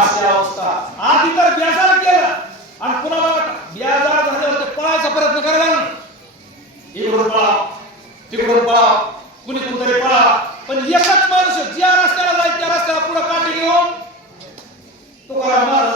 अशी अवस्था. आधी तर बेजार केला. आणि पुन्हा बघा बेजार झाले होते पळायचा प्रयत्न करायला इकडून पळा तिकडून पळा कुणी कुणीतरी पळा. पण एकच माणूस ज्या रस्त्याला जाईल त्या रस्त्याला पुढे काठी घेऊन तुकाराम महाराज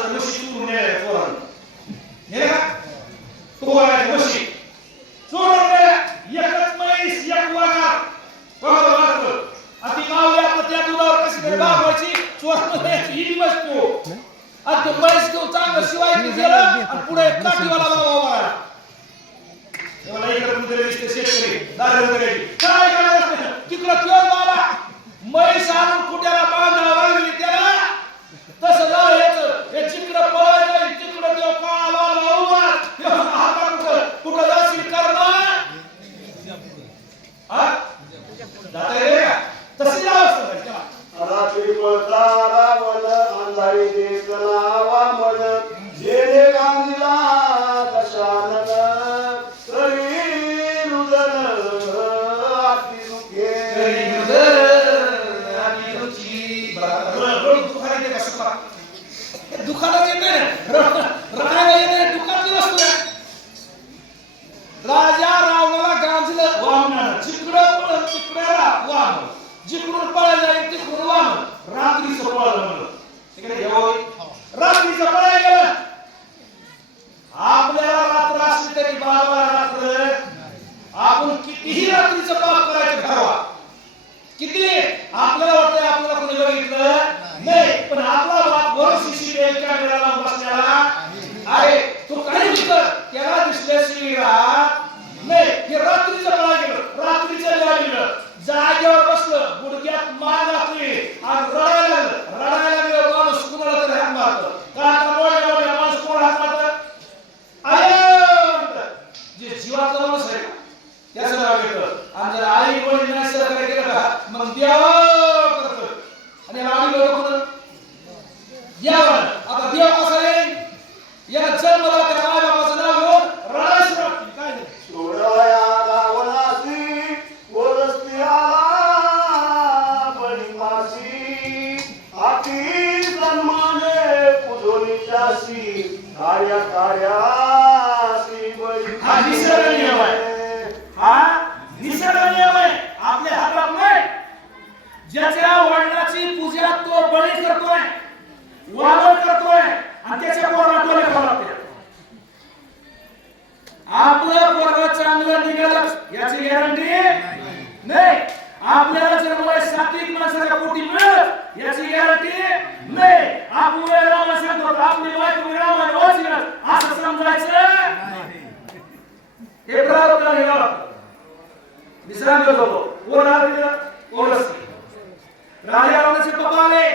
ज्याच्या वडिलाची पूजा तो बळी करतोय वावर करतोय आणि त्याच्या पोराला डोळे लागते आपलं पोरग चांगलं निघालं याची गॅरंटी नाही. आपल्याला जर मला सात्विक माणसाच्या पोटी मिळत याची गॅरंटी नाही. आपण वेळा सांगतो आपली वाईट वेळा वाचील असं समजायचं? हे प्रारब्ध निघाला. मी सांगतो कोण आलं कोणच नाही. राजा रावणाचे पप्पा आले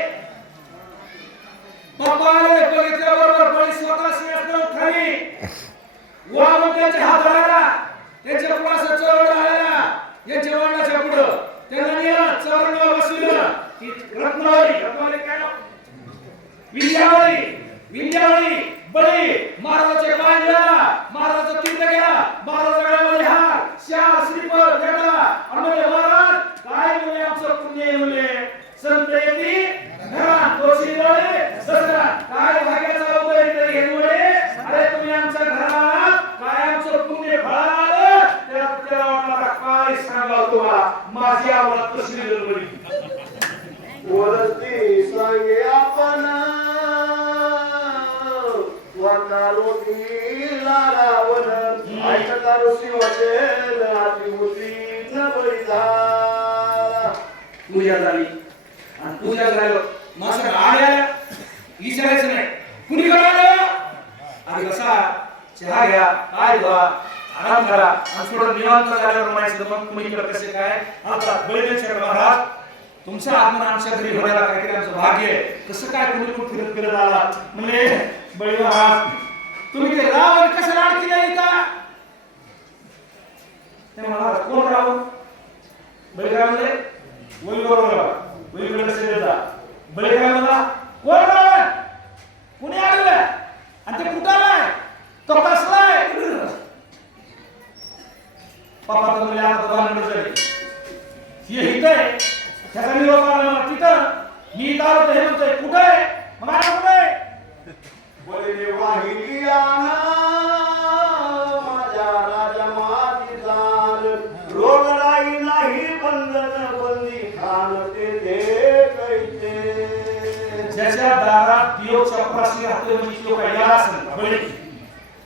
पप्पा आले बघितल्या बरोबर बळी स्वतः सिंहासनावर खाली. वामन त्यांच्या हात राहिला त्यांच्या पुढं चरण राहिला यांच्या वडिलाच्या पुढं. त्यांना नेलं चवरणावर बसविलं. की रत्नावली काय नाव? विंध्यावळी विंध्यावळी बळी महाराजाच्या पाय गेला महाराजाचा तीर्थ गेला महाराजाच्या गळ्यामध्ये हार शाल श्रीफळ फेकला आणि म्हणले महाराज काय म्हणले आमचं पुण्य आहे म्हणले संत येती घरात दोषी डोळे दसरा काय भाग्याचा उदय तरी हे डोळे अरे तुम्ही आमच्या घराला काय आमचं पुण्य फळालं त्या त्याला वाटलं आता काय सांगावं तुम्हाला? माझी आवड कशी बरी वरती सांगे आपण वकारोतीला रावण ऐकता ऋषी वचन आधी होती न बळीधारा पूजा झाली आणि पूजा झालं माणसं आल्या विचारायचं नाही. कुणी आलं आधी कसा? चहा घ्या काय धुवा आराम करा. आणि थोडं निवांत झाल्यावर म्हणायचं मग तुम्ही इकडे कसे काय? आता बैलेश्वर महाराज तुमच्या आगमन आमच्या घरी होण्याला काहीतरी आमचं भाग्य आहे. कसं काय तुम्ही कुठं फिरत फिरत आला? म्हणजे बळी महाराज तुम्ही ते रावण कसं लाड केलं का ते महाराज कोण रावण? बळी वैभव देव चपराशी म्हणजे तो काय याला असेल बळी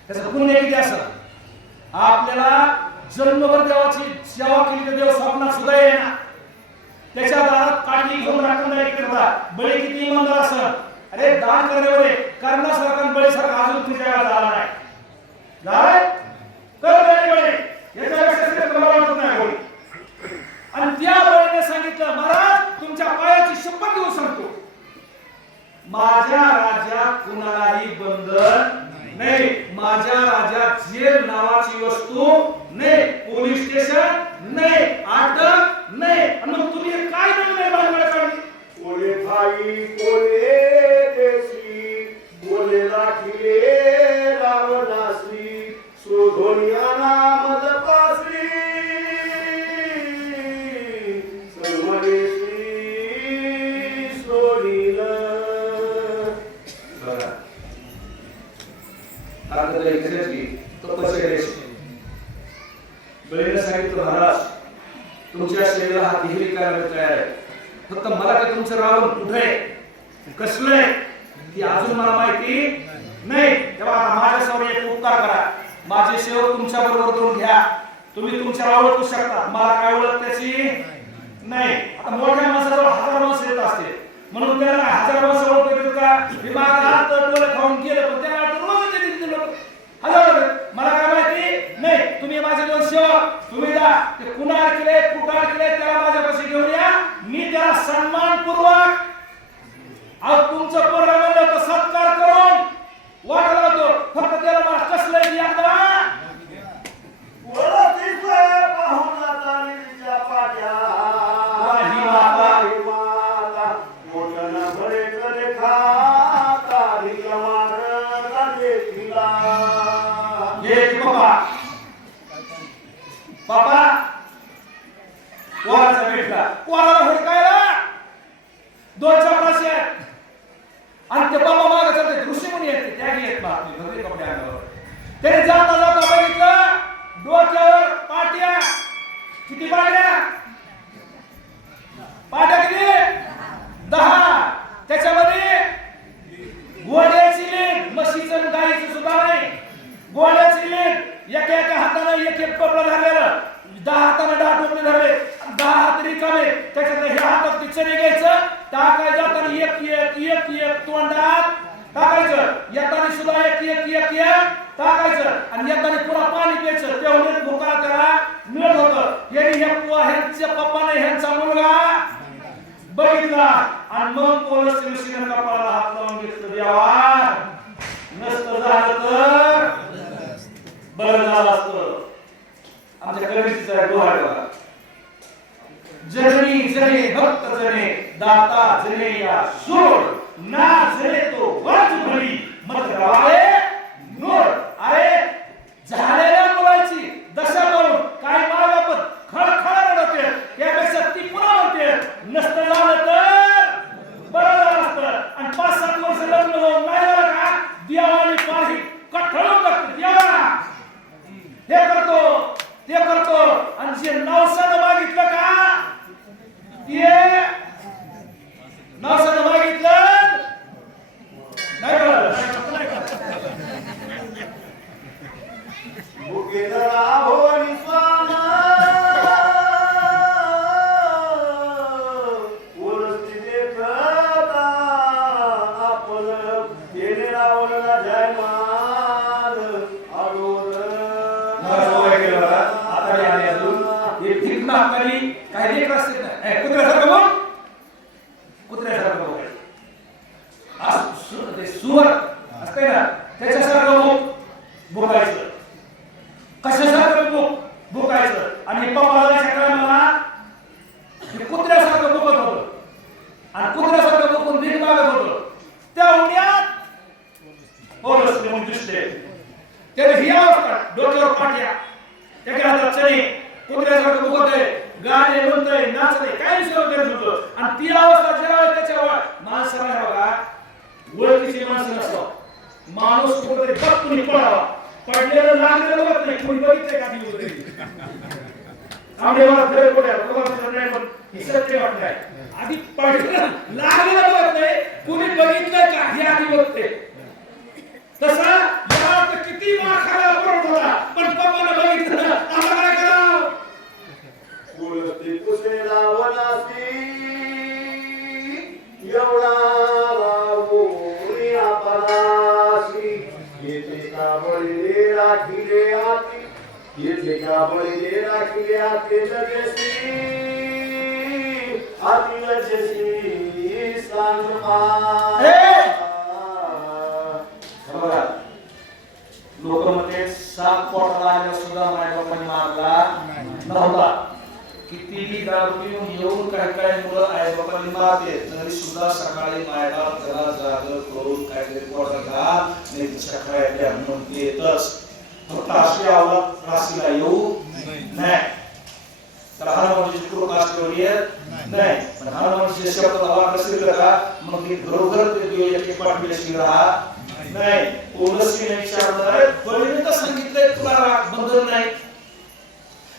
त्याचं पुण्य किती असेल. आपल्याला जन्मभर देवाची सेवा केली तर देव स्वप्नात सुद्धा येणार त्याच्या दारात काठी घेऊन राखून नाही करता बळी किती इमानदार असेल. अरे दान करण्यावर करण्यासारखा आणि बळीसारखा अजून तुझ्या गावात आला नाही. झालाय? कर नाही बळी? याच्यापेक्षा श्रेष्ठ वाटत नाही कोणी. आणि त्या बळीने सांगितलं महाराज तुमच्या पायाची शपथ घेऊ सांगतो. माझ्या राज्यात कुणालाही बंधन नाही. माझ्या राज्यात जेल नावाची वस्तू नाही. पोलीस आता तर इकडेच की, तो पश्चिमेस. बळीने सांगितलं महाराज तुमच्या शरीराला हा देहरी करायला तयार आहे. फक्त मला काय तुमचं रावण कुठे आहे? कसलं आहे? ती अजून मला माहिती नाही. तेव्हा माझ्यासमोर एक उपकार करा. माझे सेवक तुमच्या बरोबर करून घ्या. तुम्ही तुमच्या ओळखू शकता. मला काय ओळख त्याची नाही. आता मोठ्या माणसाजवळ हजार माणसं येत असते म्हणून त्याला हजार माणसं ओळख येतात का? विभागात टोले खाऊन गेलं पण त्या वाटतं रोज येते तिथे लोक हजार येतात. मला काय माहिती नाही तुम्ही माझे दोन सेवक तुम्ही जा ते कुणाल केले कुटार केले त्याला माझ्यापाशी घेऊन या. मी त्याला सन्मानपूर्वक अहो तुमचं पोरगा म्हणलं तर सत्कार करून वाट लावतो फक्त त्याला मला कसलं आहे एकदा वरतीचे पाहुणा तालीच्या पाट्या. वाही माता. वाही माता. मोठ्यानं भरे करे खाता, भिंगा मारता देखिला. ये की पप्पा पप्पा पोराचा भेटला पोराला हुडकायला दोन चपराशी आहे. आणि ते बाबा मागे चालते ऋषी म्हणून येते त्यागी येत बापरे भगवे कपड्या अंगावर त्याने जाता जाता बघितलं डोक्यावर पाट्या. किती पाट्या? पाट्या किती? दहा. त्याच्यामध्ये घोड्याची लेट म्हशीचं गाईचं सुद्धा नाही. घोड्याची लेट एका एका हाताने एक एक कपडं धरलेलं. दहा हाताने दहा टोपले धरले. दहा हात रिकामे. त्याच्यात ह्या हातात पिक्चर घ्यायचं टाकायचं जाताना एक एक एक एक तोंडात टाकायचं. येताना सुद्धा एक एक एक एक टाकायचं. आणि येताना पुरा पाणी प्यायचं. तेवढे भुका करा. मिळत होत. यांनी ह्या ह्यांच्या पप्पाने ह्यांचा मुलगा बघितला. आणि मग पोलीस ऋषीने कपाळाला हात लावून घेतलं. देवा नसतं झालं तर बरं झालं असतं. आमच्या कमिटीचा डोहाळ बघा. जनी भक्त दाता जने या सोड ना जने तो वज भरी मत रवाळे together are एका हातात चणे कुत्र्यासारखं भुकतय गाणे म्हणतय नाचतय काय विचार करत होतो आणि ती अवस्था जेव्हा त्याच्यावर माणसाला बघा माणसं नसतात. माणूस कुठेतरी बघ कुणी पळावा. पडलेलं लागलेलं बघत नाही कोणी बघितलंय मला कुठे कोणाचं नाही पण हे सत्य लागलेलं बघत नाही बघितलं का? हे आधी बघते तसा किती मार खायला पण पप्पाला बघितलं रावणासी एवढा रावणी आपणासी येथे का राखिले आती येथे राखिले आते आती लोक म्हणते सात पोट राहिला सुद्धा माझ्या बापाने मारला नव्हता. कितीही दारू पिऊन येऊन काय काय मुलं आई बापाने मारते तरी सुद्धा सकाळी मायला त्याला जाग करून काहीतरी पोटात घाल नाही सकाळी आपल्या म्हणून येतच. फक्त अशी आवडत राशीला येऊ नाही. तर हनुमानची कृपा असल्यावर येत नाही. पण हनुमानची शब्द हवा नसेल का? मग ते घरोघर पाठविल्याशी राहा. नाही. ओलसकीने विचारलं बळीने तर सांगितलंय तुला राग बंधन नाही.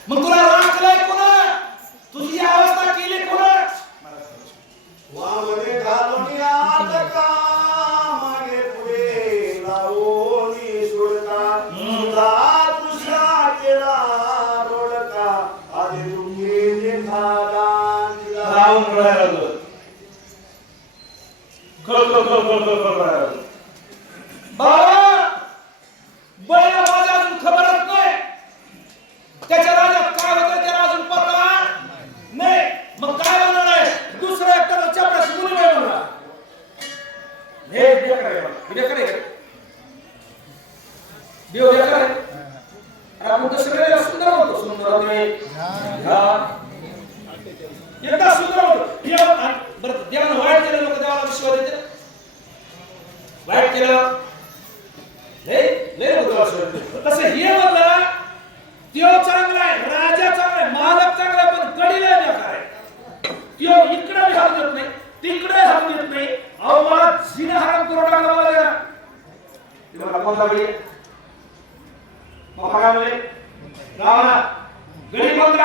मग तुला राखलंय कोणा केलं? नाही नाही लोक तसं हे म्हणलं त्यो चांगला आहे राजा चांगला आहे मालक चांगला आहे पण कडीला बेकार आहे. देव इकडे बी देत नाही तिकडे हात देत नाही. अहो मला जिन हराम करू टाकला मला जरा. तुम्हाला मला कोणता गडी मग काय म्हणले गावाला गडी कोणता?